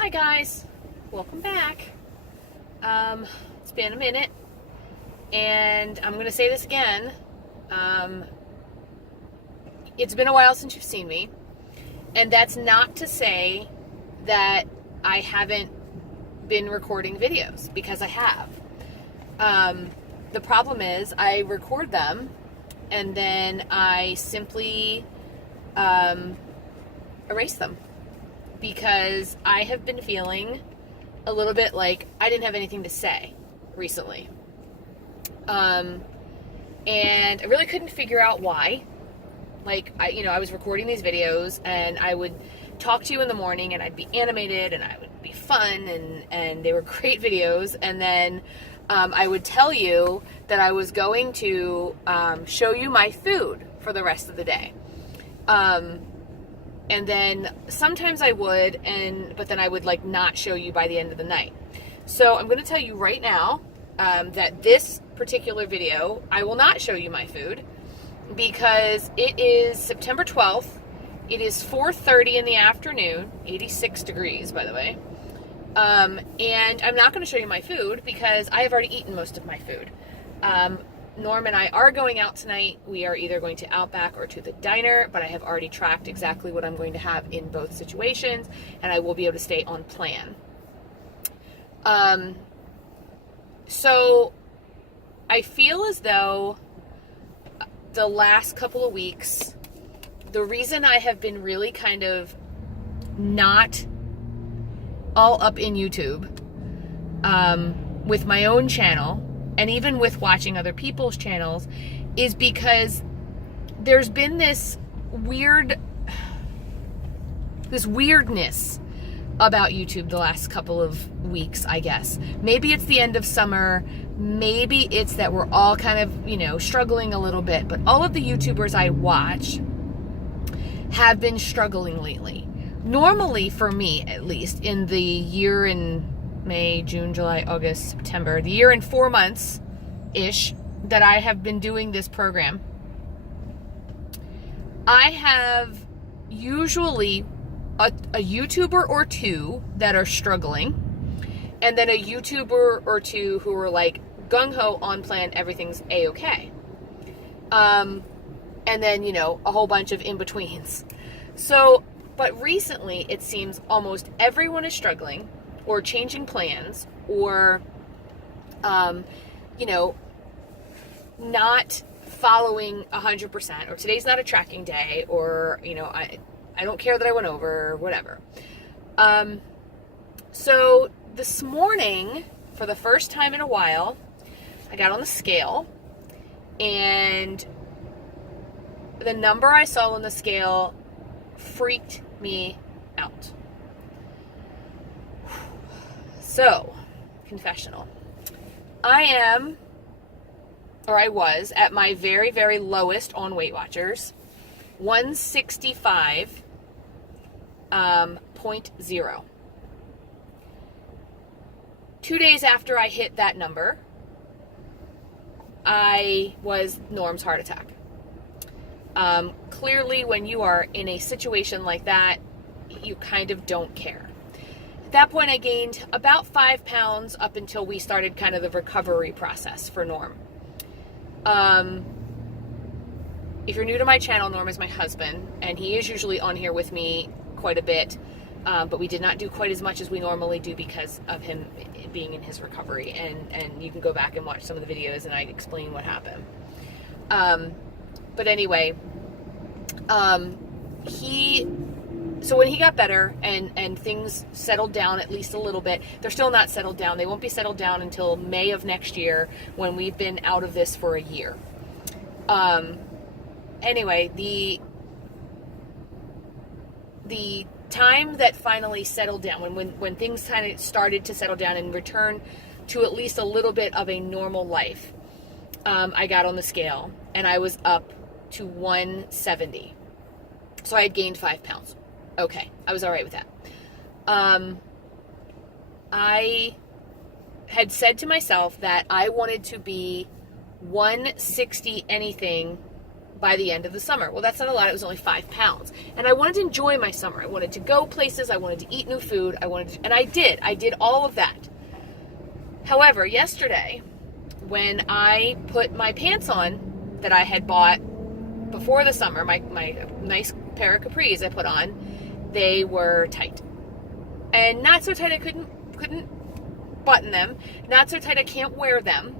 Hi guys, welcome back. It's been a minute, and I'm gonna say this again. It's been a while since you've seen me, and that's not to say that I haven't been recording videos, because I have. The problem is I record them, and then I simply erase them. Because I have been feeling a little bit like I didn't have anything to say recently. And I really couldn't figure out why. Like, I was recording these videos, and I would talk to you in the morning, and I'd be animated, and I would be fun, and they were great videos. And then I would tell you that I was going to show you my food for the rest of the day. And then sometimes I would, but then I would not show you by the end of the night. So I'm going to tell you right now that this particular video, I will not show you my food, because it is September 12th. It is 4:30 in the afternoon, 86 degrees, by the way. And I'm not going to show you my food because I have already eaten most of my food. Norm and I are going out tonight. We are either going to Outback or to the diner, but I have already tracked exactly what I'm going to have in both situations, and I will be able to stay on plan. So I feel as though the last couple of weeks, the reason I have been really kind of not all up in YouTube with my own channel, and even with watching other people's channels, is because there's been this weirdness about YouTube the last couple of weeks, I guess. Maybe it's the end of summer. Maybe it's that we're all kind of, struggling a little bit. But all of the YouTubers I watch have been struggling lately. Normally, for me, at least, in the year in May, June, July, August, September, the year and 4 months-ish that I have been doing this program, I have usually a YouTuber or two that are struggling, and then a YouTuber or two who are gung-ho, on plan, everything's A-okay. And then, a whole bunch of in-betweens. But recently, it seems almost everyone is struggling, or changing plans, or, not following 100%, or today's not a tracking day, or, I don't care that I went over, or whatever. So this morning, for the first time in a while, I got on the scale, and the number I saw on the scale freaked me out. So, confessional. I was at my very, very lowest on Weight Watchers, 165.0. 2 days after I hit that number, I was Norm's heart attack. Clearly, when you are in a situation like that, you kind of don't care. At that point, I gained about 5 pounds up until we started kind of the recovery process for Norm. If you're new to my channel, Norm is my husband, and he is usually on here with me quite a bit, but we did not do quite as much as we normally do because of him being in his recovery, and you can go back and watch some of the videos, and I explain what happened. But anyway, so when he got better and things settled down at least a little bit, they're still not settled down. They won't be settled down until May of next year, when we've been out of this for a year. Anyway, the time that finally settled down, when things kind of started to settle down and return to at least a little bit of a normal life, I got on the scale, and I was up to 170. So I had gained 5 pounds. Okay, I was all right with that. I had said to myself that I wanted to be 160 anything by the end of the summer. Well, that's not a lot. It was only 5 pounds. And I wanted to enjoy my summer. I wanted to go places. I wanted to eat new food. And I did. I did all of that. However, yesterday, when I put my pants on that I had bought before the summer, my nice pair of capris I put on, they were tight. And not so tight I couldn't button them. Not so tight I can't wear them.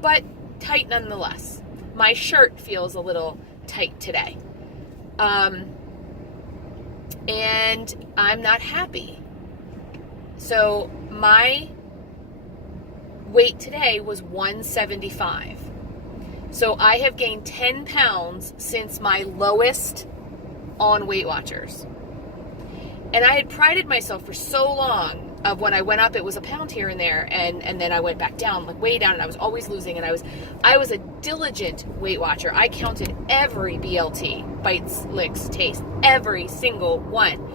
But tight nonetheless. My shirt feels a little tight today. And I'm not happy. So my weight today was 175. So I have gained 10 pounds since my lowest on Weight Watchers. And I had prided myself for so long of when I went up, it was a pound here and there, and then I went back down, like way down, and I was always losing, and I was a diligent Weight Watcher. I counted every BLT, bites, licks, taste, every single one.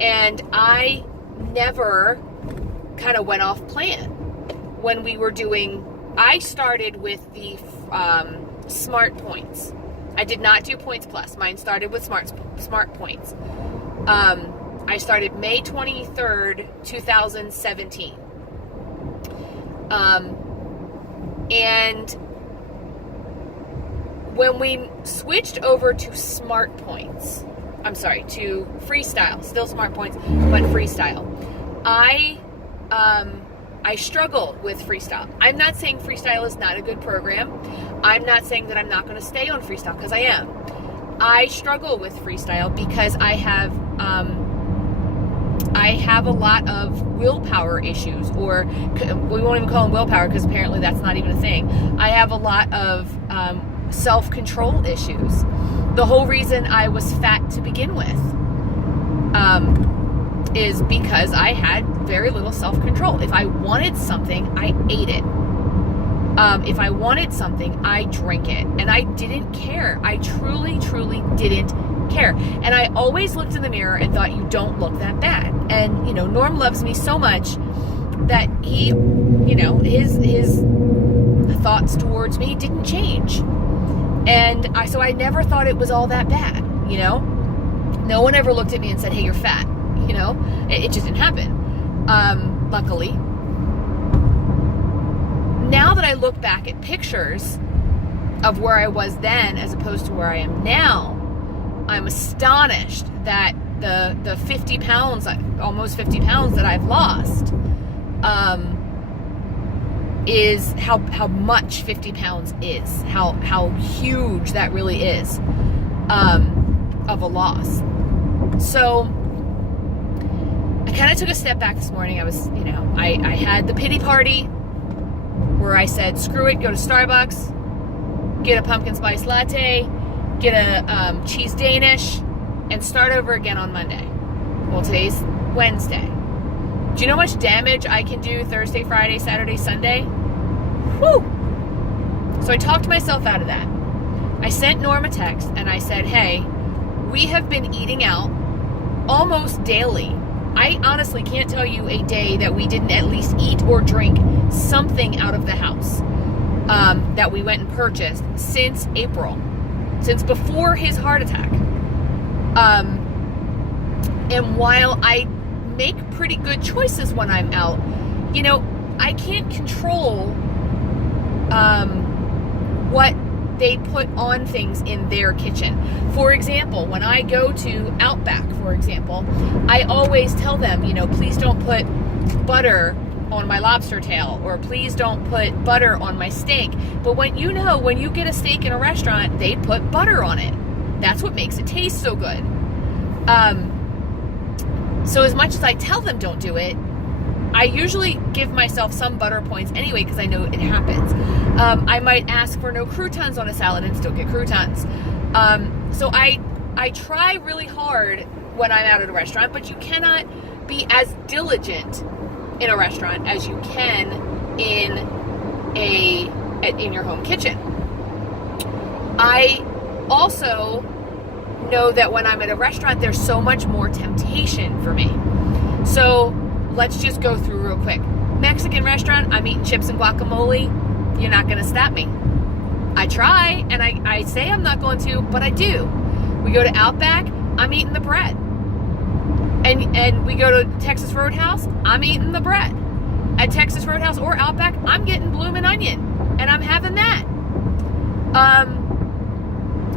And I never kind of went off plan. When we were I started with the Smart Points. I did not do Points Plus. Mine started with Smart Points. I started May 23rd, 2017. And when we switched over to Smart Points, to Freestyle, still Smart Points, but Freestyle, I struggle with Freestyle. I'm not saying Freestyle is not a good program. I'm not saying that I'm not going to stay on Freestyle, because I am. I struggle with Freestyle because I have a lot of willpower issues, or we won't even call them willpower because apparently that's not even a thing. I have a lot of self-control issues. The whole reason I was fat to begin with is because I had very little self-control. If I wanted something, I ate it. If I wanted something, I drank it. And I didn't care. I truly, truly didn't care. And I always looked in the mirror and thought, you don't look that bad. And, Norm loves me so much that he, his thoughts towards me didn't change. And so I never thought it was all that bad, No one ever looked at me and said, hey, you're fat, It just didn't happen, luckily. Now that I look back at pictures of where I was then as opposed to where I am now, I'm astonished that the 50 pounds, almost 50 pounds that I've lost, is how much 50 pounds is, how huge that really is, of a loss. So I kind of took a step back this morning. I was, I had the pity party where I said, screw it, go to Starbucks, get a pumpkin spice latte, get a cheese Danish, and start over again on Monday. Well, today's Wednesday. Do you know how much damage I can do Thursday, Friday, Saturday, Sunday? Whew! So I talked myself out of that. I sent Norm a text and I said, hey, we have been eating out almost daily. I honestly can't tell you a day that we didn't at least eat or drink something out of the house that we went and purchased since April, since before his heart attack. And while I make pretty good choices when I'm out, I can't control what they put on things in their kitchen. For example, when I go to Outback, for example, I always tell them, please don't put butter on my lobster tail, or please don't put butter on my steak. But when you get a steak in a restaurant, they put butter on it. That's what makes it taste so good. So as much as I tell them don't do it, I usually give myself some butter points anyway because I know it happens. I might ask for no croutons on a salad and still get croutons. So I try really hard when I'm out at a restaurant, but you cannot be as diligent in a restaurant as you can in your home kitchen. I also know that when I'm at a restaurant, there's so much more temptation for me. So let's just go through real quick. Mexican restaurant, I'm eating chips and guacamole. You're not going to stop me. I try, and I say I'm not going to, but I do. We go to Outback, I'm eating the bread. And we go to Texas Roadhouse, I'm eating the bread. At Texas Roadhouse or Outback, I'm getting bloomin' onion, and I'm having that.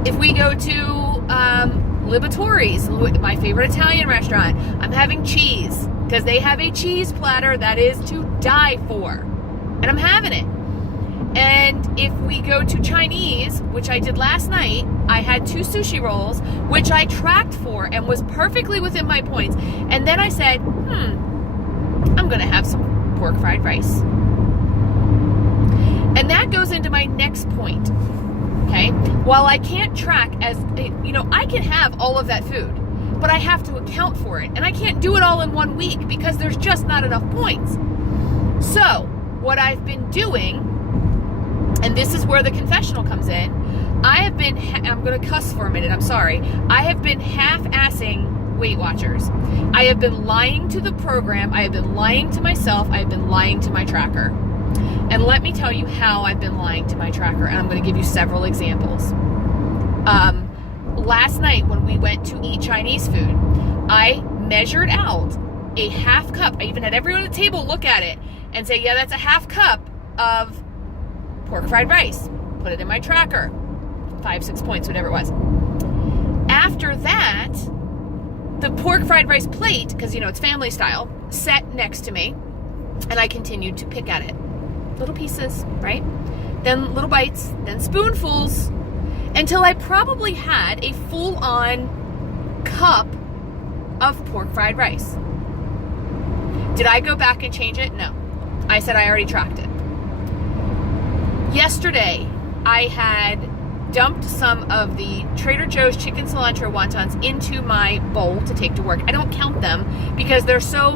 If we go to Liberatori's, my favorite Italian restaurant, I'm having cheese, because they have a cheese platter that is to die for, and I'm having it. And if we go to Chinese, which I did last night, I had 2 sushi rolls, which I tracked for and was perfectly within my points. And then I said, I'm going to have some pork fried rice. And that goes into my next point. Okay? While I can't track I can have all of that food, but I have to account for it. And I can't do it all in 1 week because there's just not enough points. So, what I've been doing, and this is where the confessional comes in, I'm going to cuss for a minute, I'm sorry. I have been half-assing Weight Watchers. I have been lying to the program, I have been lying to myself, I have been lying to my tracker. And let me tell you how I've been lying to my tracker, and I'm going to give you several examples. Last night when we went to eat Chinese food, I measured out a half cup. I even had everyone at the table look at it and say, yeah, that's a half cup of pork fried rice. Put it in my tracker. 5-6 points, whatever it was. After that, the pork fried rice plate, because it's family style, sat next to me, and I continued to pick at it. Little pieces, right? Then little bites, then spoonfuls, until I probably had a full-on cup of pork fried rice. Did I go back and change it? No. I said I already tracked it. Yesterday, I had dumped some of the Trader Joe's chicken cilantro wontons into my bowl to take to work. I don't count them because they're so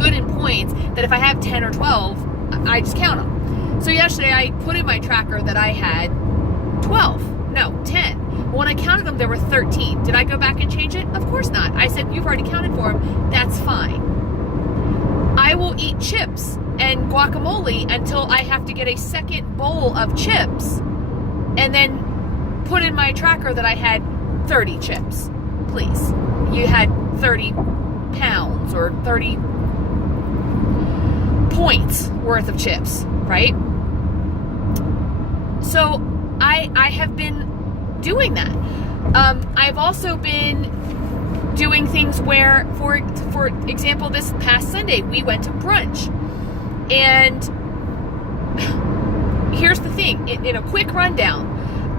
good in points that if I have 10 or 12, I just count them. So yesterday, I put in my tracker that I had 10. When I counted them, there were 13. Did I go back and change it? Of course not. I said, you've already counted for them. That's fine. I will eat chips and guacamole until I have to get a second bowl of chips and then put in my tracker that I had 30 chips. Please. You had 30 pounds or 30 points worth of chips, right? So I have been doing that. I've also been doing things where, for example, this past Sunday, we went to brunch. And here's the thing, in a quick rundown,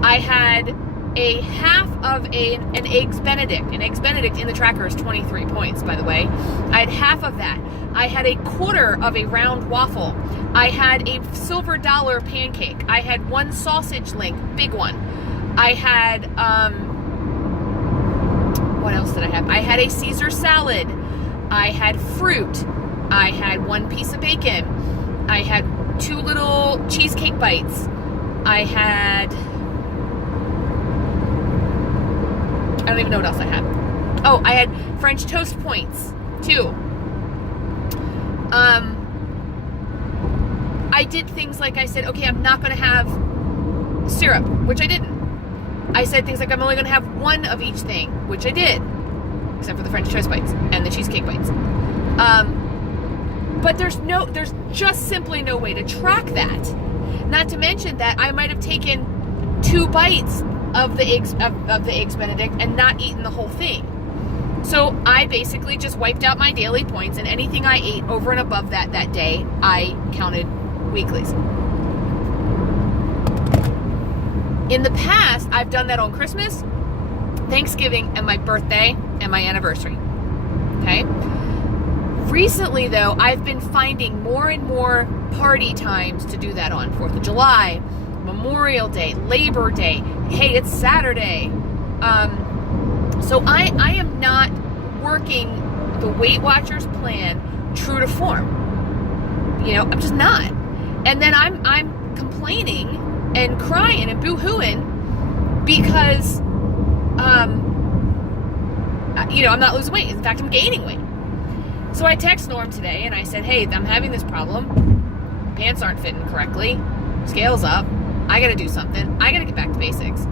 I had a half of an Eggs Benedict. An Eggs Benedict in the tracker is 23 points, by the way. I had half of that. I had a quarter of a round waffle. I had a silver dollar pancake. I had 1 sausage link, big one. I had, what else did I have? I had a Caesar salad. I had fruit. I had 1 piece of bacon. I had 2 little cheesecake bites. I don't even know what else I had. Oh, I had French toast points, too. I did things like I said, okay, I'm not going to have syrup, which I didn't. I said things like I'm only going to have 1 of each thing, which I did, except for the French toast bites and the cheesecake bites. But there's just simply no way to track that. Not to mention that I might have taken 2 bites of the eggs Benedict and not eaten the whole thing. So I basically just wiped out my daily points, and anything I ate over and above that day, I counted weeklies. In the past, I've done that on Christmas, Thanksgiving, and my birthday, and my anniversary. Okay? Recently, though, I've been finding more and more party times to do that on. 4th of July, Memorial Day, Labor Day. Hey, it's Saturday. So I am not working the Weight Watchers plan true to form. I'm just not. And then I'm complaining and crying and boo-hooing because, I'm not losing weight. In fact, I'm gaining weight. So I text Norm today and I said, hey, I'm having this problem. Pants aren't fitting correctly. Scale's up. I got to do something. I got to get back to basics.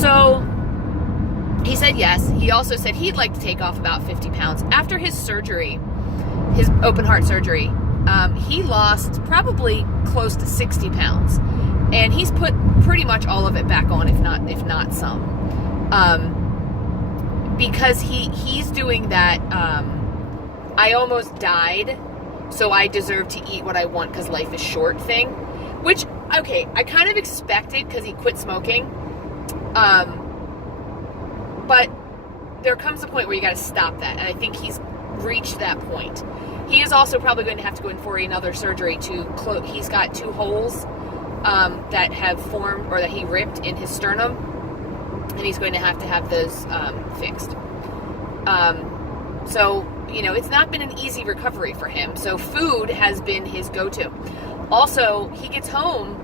So he said yes. He also said he'd like to take off about 50 pounds. After his surgery, his open heart surgery, he lost probably close to 60 pounds. And he's put pretty much all of it back on, if not some. Because he's doing that, I almost died, so I deserve to eat what I want because life is short thing. Which, okay, I kind of expected because he quit smoking. But there comes a point where you got to stop that, and I think he's reached that point. He is also probably going to have to go in for another surgery to close. He's got 2 holes that have formed, or that he ripped in his sternum, and he's going to have those fixed. So, you know, it's not been an easy recovery for him. So food has been his go-to. Also, he gets home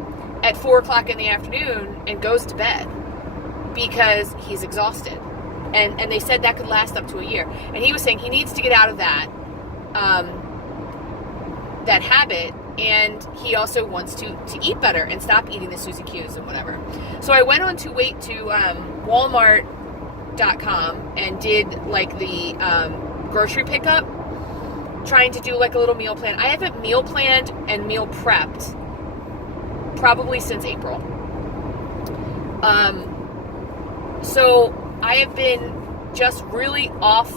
at 4 o'clock in the afternoon and goes to bed because he's exhausted. And they said that could last up to a year. And he was saying he needs to get out of that that habit, and he also wants to eat better and stop eating the Suzy Q's and whatever. So I went on to Walmart.com and did like the grocery pickup, trying to do like a little meal plan. I haven't meal planned and meal prepped probably since April. So I have been just really off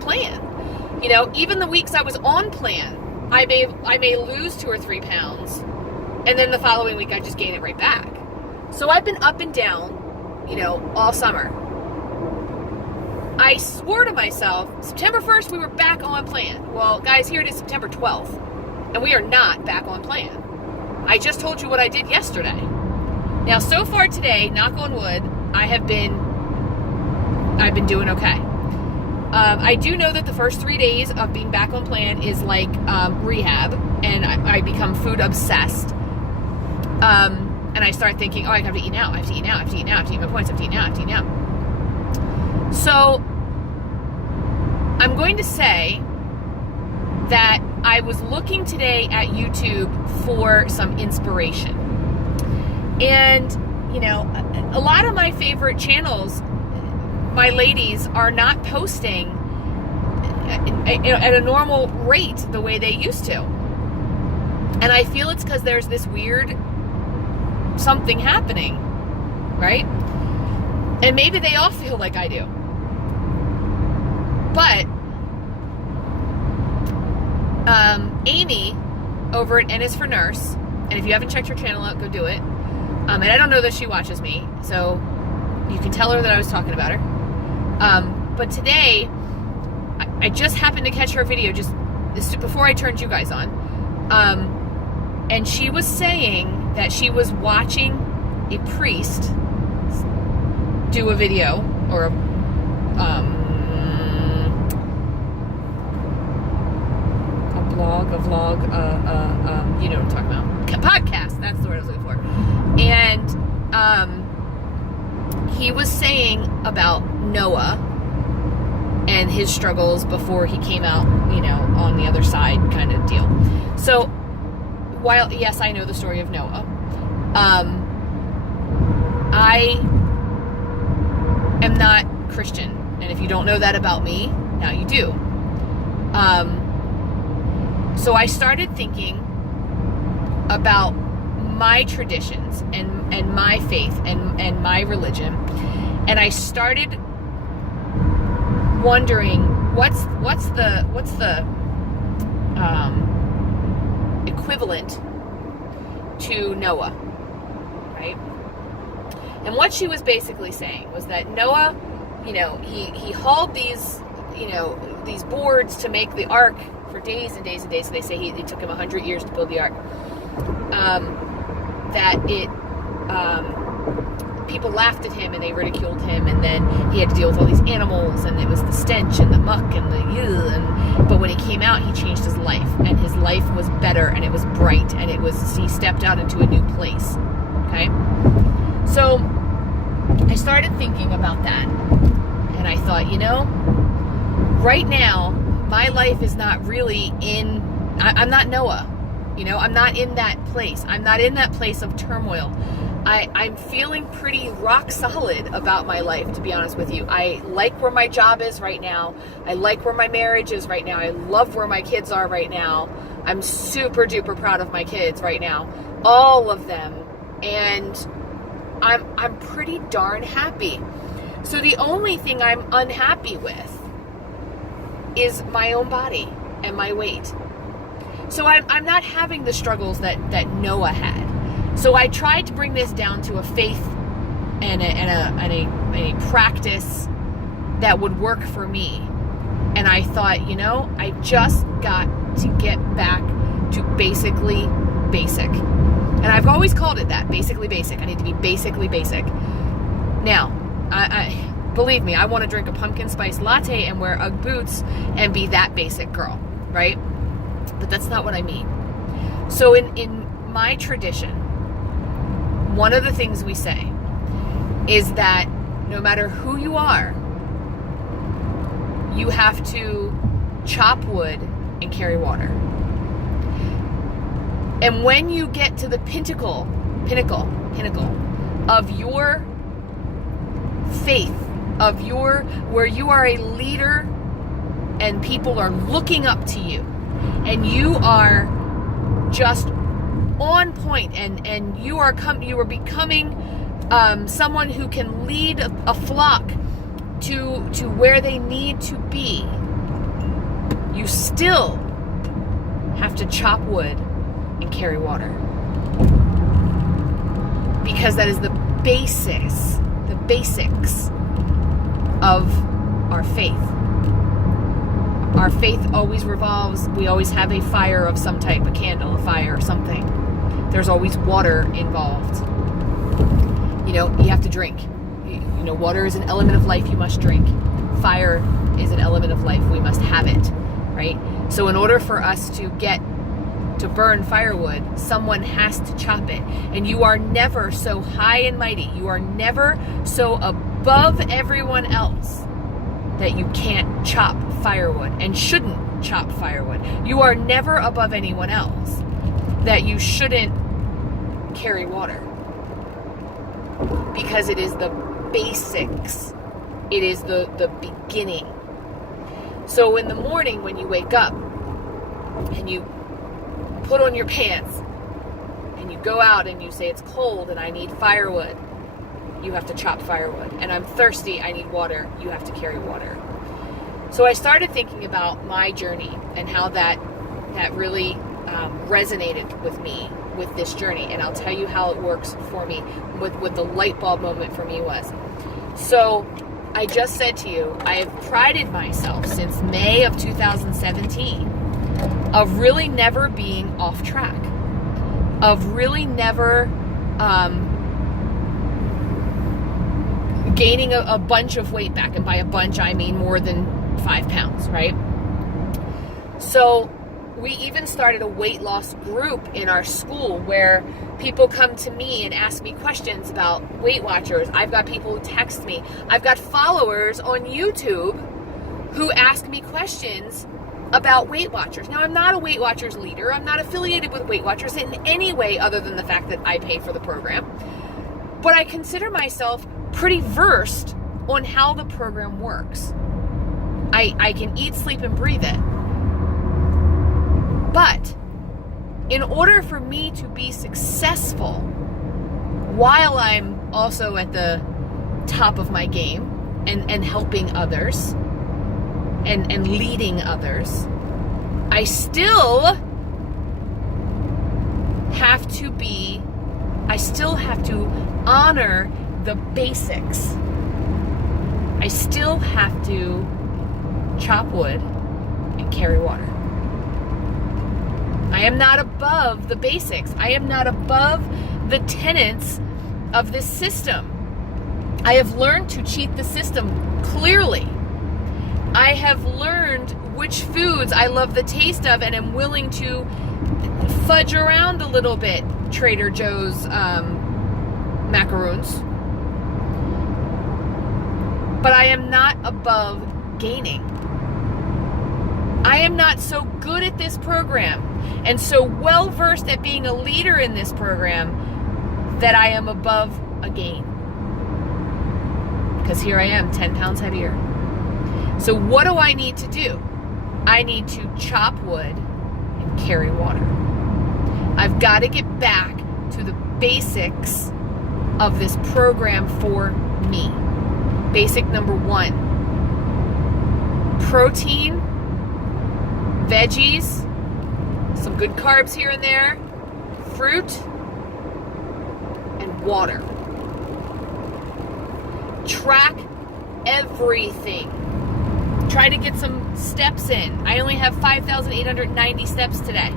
plan. You know, even the weeks I was on plan, I may lose 2 or 3 pounds, and then the following week I just gain it right back. So I've been up and down, you know, all summer. I swore to myself, September 1st we were back on plan. Well, guys, here it is September 12th, and we are not back on plan. I just told you what I did yesterday. Now, so far today, knock on wood, I've been doing okay. I do know that the first 3 days of being back on plan is like rehab, and I become food obsessed. And I start thinking, oh, I have to eat now, I have to eat now, I have to eat now, I have to eat my points, I have to eat now, I have to eat now. So I'm going to say that I was looking today at YouTube for some inspiration. And, you know, a lot of my favorite channels, my ladies, are not posting at a normal rate the way they used to. And I feel it's because there's this weird something happening, right? And maybe they all feel like I do. But Amy over at N is for Nurse, and if you haven't checked her channel out, go do it. And I don't know that she watches me, so you can tell her that I was talking about her. But today, I just happened to catch her video just before I turned you guys on. And she was saying that she was watching a priest do a video, or a vlog, you know what I'm talking about. Podcast, that's the word I was looking for. And he was saying about Noah and his struggles before he came out, you know, on the other side kind of deal. So, while, yes, I know the story of Noah, I am not Christian. And if you don't know that about me, now you do. So I started thinking about my traditions and my faith and my religion, and I started wondering what's the equivalent to Noah, right? And what she was basically saying was that Noah, you know, he hauled these, you know, these boards to make the ark for days and days and days. So they say it took him 100 years to build the ark. That people laughed at him and they ridiculed him, and then he had to deal with all these animals, and it was the stench and the muck and the but when he came out, he changed his life, and his life was better, and it was bright, and he stepped out into a new place. Okay, so I started thinking about that, and I thought, you know, right now my life is not really I'm not Noah. You know, I'm not in that place. I'm not in that place of turmoil. I'm feeling pretty rock solid about my life, to be honest with you. I like where my job is right now. I like where my marriage is right now. I love where my kids are right now. I'm super duper proud of my kids right now. All of them. And I'm pretty darn happy. So the only thing I'm unhappy with is my own body and my weight. So I'm not having the struggles that Noah had. So I tried to bring this down to a faith and a practice that would work for me. And I thought, you know, I just got to get back to basically basic. And I've always called it that, basically basic. I need to be basically basic. Now, I believe me, I want to drink a pumpkin spice latte and wear Ugg boots and be that basic girl, right? But that's not what I mean. So in my tradition, one of the things we say is that no matter who you are, you have to chop wood and carry water. And when you get to the pinnacle of your faith, of your, where you are a leader and people are looking up to you, and you are just on point, and you are becoming someone who can lead a flock to where they need to be, you still have to chop wood and carry water, because that is the basics of our faith. Our faith always revolves, we always have a fire of some type, a candle, a fire, or something. There's always water involved. You know, you have to drink. You know, water is an element of life, you must drink. Fire is an element of life, we must have it, right? So in order for us to get to burn firewood, someone has to chop it. And you are never so high and mighty, you are never so above everyone else that you can't chop firewood and shouldn't chop firewood. You are never above anyone else that you shouldn't carry water, because it is the basics. It is the beginning. So in the morning when you wake up and you put on your pants and you go out and you say it's cold and I need firewood, you have to chop firewood. And I'm thirsty, I need water, you have to carry water. So I started thinking about my journey and how that really resonated with me with this journey. And I'll tell you how it works for me, what the light bulb moment for me was. So I just said to you, I have prided myself since May of 2017 of really never being off track, of really never gaining a bunch of weight back. And by a bunch, I mean more than 5 pounds, right? So we even started a weight loss group in our school where people come to me and ask me questions about Weight Watchers. I've got people who text me. I've got followers on YouTube who ask me questions about Weight Watchers. Now, I'm not a Weight Watchers leader. I'm not affiliated with Weight Watchers in any way other than the fact that I pay for the program. But I consider myself pretty versed on how the program works. I can eat, sleep, and breathe it. But in order for me to be successful while I'm also at the top of my game and helping others and leading others, I still have to honor the basics. I still have to chop wood and carry water. I am not above the basics. I am not above the tenets of this system. I have learned to cheat the system clearly. I have learned which foods I love the taste of and am willing to fudge around a little bit. Trader Joe's macaroons. But I am not above gaining. I am not so good at this program and so well versed at being a leader in this program that I am above a gain. Because here I am, 10 pounds heavier. So what do I need to do? I need to chop wood and carry water. I've got to get back to the basics of this program for me. Basic number 1. Protein, veggies, some good carbs here and there, fruit, and water. Track everything. Try to get some steps in. I only have 5,890 steps today.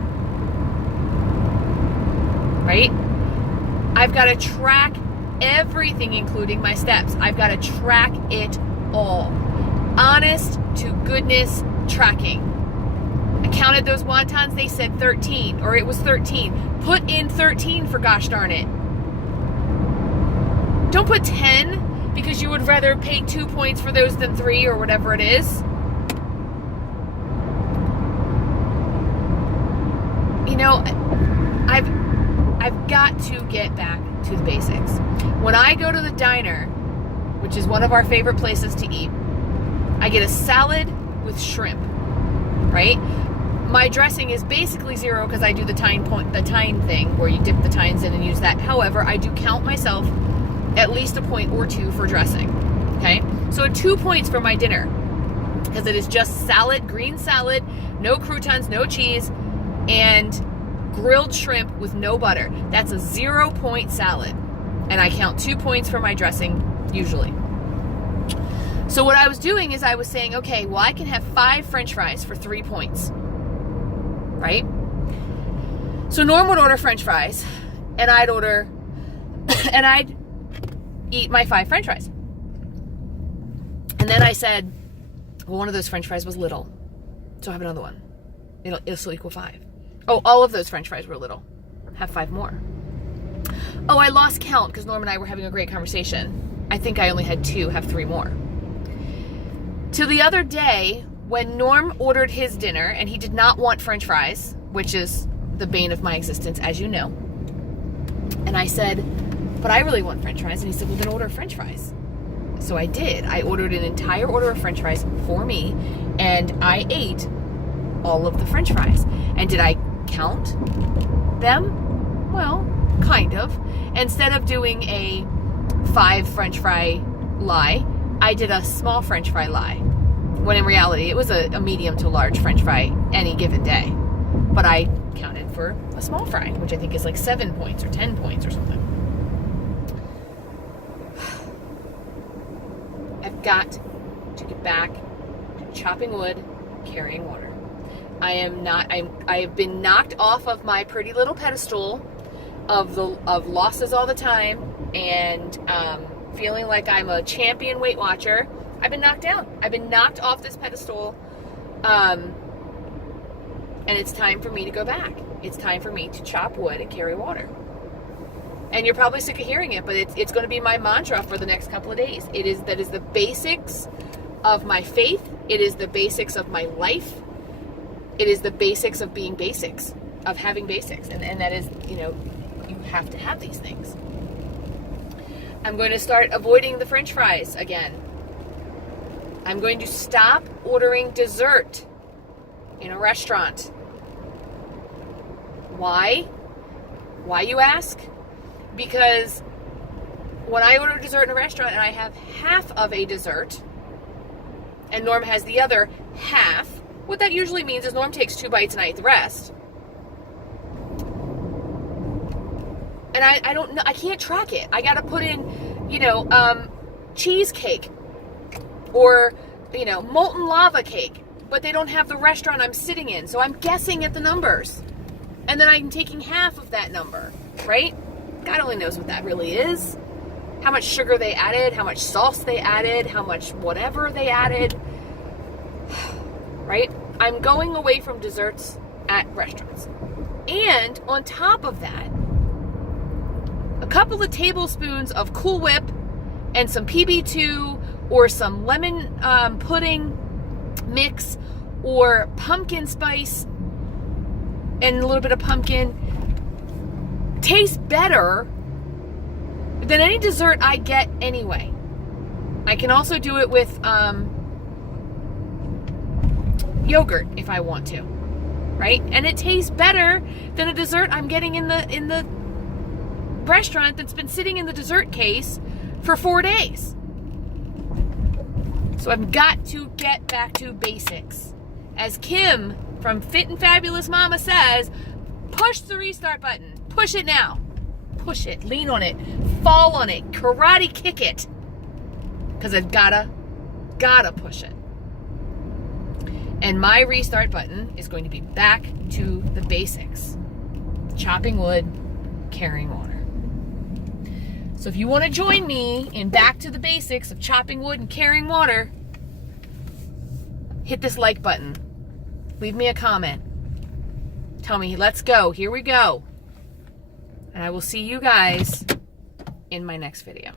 Right? I've got to track everything, including my steps. I've got to track it all. Honest to goodness tracking. I counted those wontons, they said 13, or it was 13. Put in 13 for gosh darn it. Don't put 10 because you would rather pay 2 points for those than 3 or whatever it is. You know, I've got to get back to the basics. When I go to the diner, which is one of our favorite places to eat, I get a salad with shrimp, right? My dressing is basically 0 because I do the tine thing where you dip the tines in and use that. However, I do count myself at least a point or 2 for dressing, okay? So 2 points for my dinner because it is just salad, green salad, no croutons, no cheese, and grilled shrimp with no butter. That's a 0-point salad. And I count 2 points for my dressing, usually. So what I was doing is I was saying, okay, well, I can have 5 French fries for 3 points. Right? So Norm would order French fries, and I'd eat my 5 French fries. And then I said, well, one of those French fries was little, so I have another one. It'll still equal 5. Oh, all of those French fries were little. Have 5 more. Oh, I lost count because Norm and I were having a great conversation. I think I only had 2, have 3 more. Till the other day, when Norm ordered his dinner, and he did not want French fries, which is the bane of my existence, as you know. And I said, but I really want French fries. And he said, well, then order French fries. So I did. I ordered an entire order of French fries for me, and I ate all of the French fries. And did I count them? Well, kind of. Instead of doing a 5 French fry lie, I did a small French fry lie. When in reality, it was a medium to large French fry any given day. But I counted for a small fry, which I think is like 7 points or 10 points or something. I've got to get back to chopping wood, carrying water. I have been knocked off of my pretty little pedestal of losses all the time and feeling like I'm a champion Weight Watcher. I've been knocked down. I've been knocked off this pedestal, and it's time for me to go back. It's time for me to chop wood and carry water. And you're probably sick of hearing it, but it's going to be my mantra for the next couple of days. That is the basics of my faith. It is the basics of my life. It is the basics of being basics, of having basics. And that is, you have to have these things. I'm going to start avoiding the French fries again. I'm going to stop ordering dessert in a restaurant. Why? Why, you ask? Because when I order dessert in a restaurant and I have half of a dessert and Norm has the other half, what that usually means is Norm takes 2 bites and I eat the rest. And I don't know, I can't track it. I gotta put in, cheesecake or, molten lava cake, but they don't have the restaurant I'm sitting in. So I'm guessing at the numbers. And then I'm taking half of that number, right? God only knows what that really is. How much sugar they added, how much sauce they added, how much whatever they added, right? I'm going away from desserts at restaurants. And on top of that, a couple of tablespoons of Cool Whip and some PB2 or some lemon pudding mix or pumpkin spice and a little bit of pumpkin tastes better than any dessert I get anyway. I can also do it with yogurt if I want to, right? And it tastes better than a dessert I'm getting in the restaurant that's been sitting in the dessert case for 4 days. So I've got to get back to basics. As Kim from Fit and Fabulous Mama says, push the restart button. Push it now. Push it. Lean on it. Fall on it. Karate kick it. Because I've gotta push it. And my restart button is going to be back to the basics. Chopping wood, carrying water. So if you want to join me in back to the basics of chopping wood and carrying water, hit this like button. Leave me a comment. Tell me, let's go. Here we go. And I will see you guys in my next video.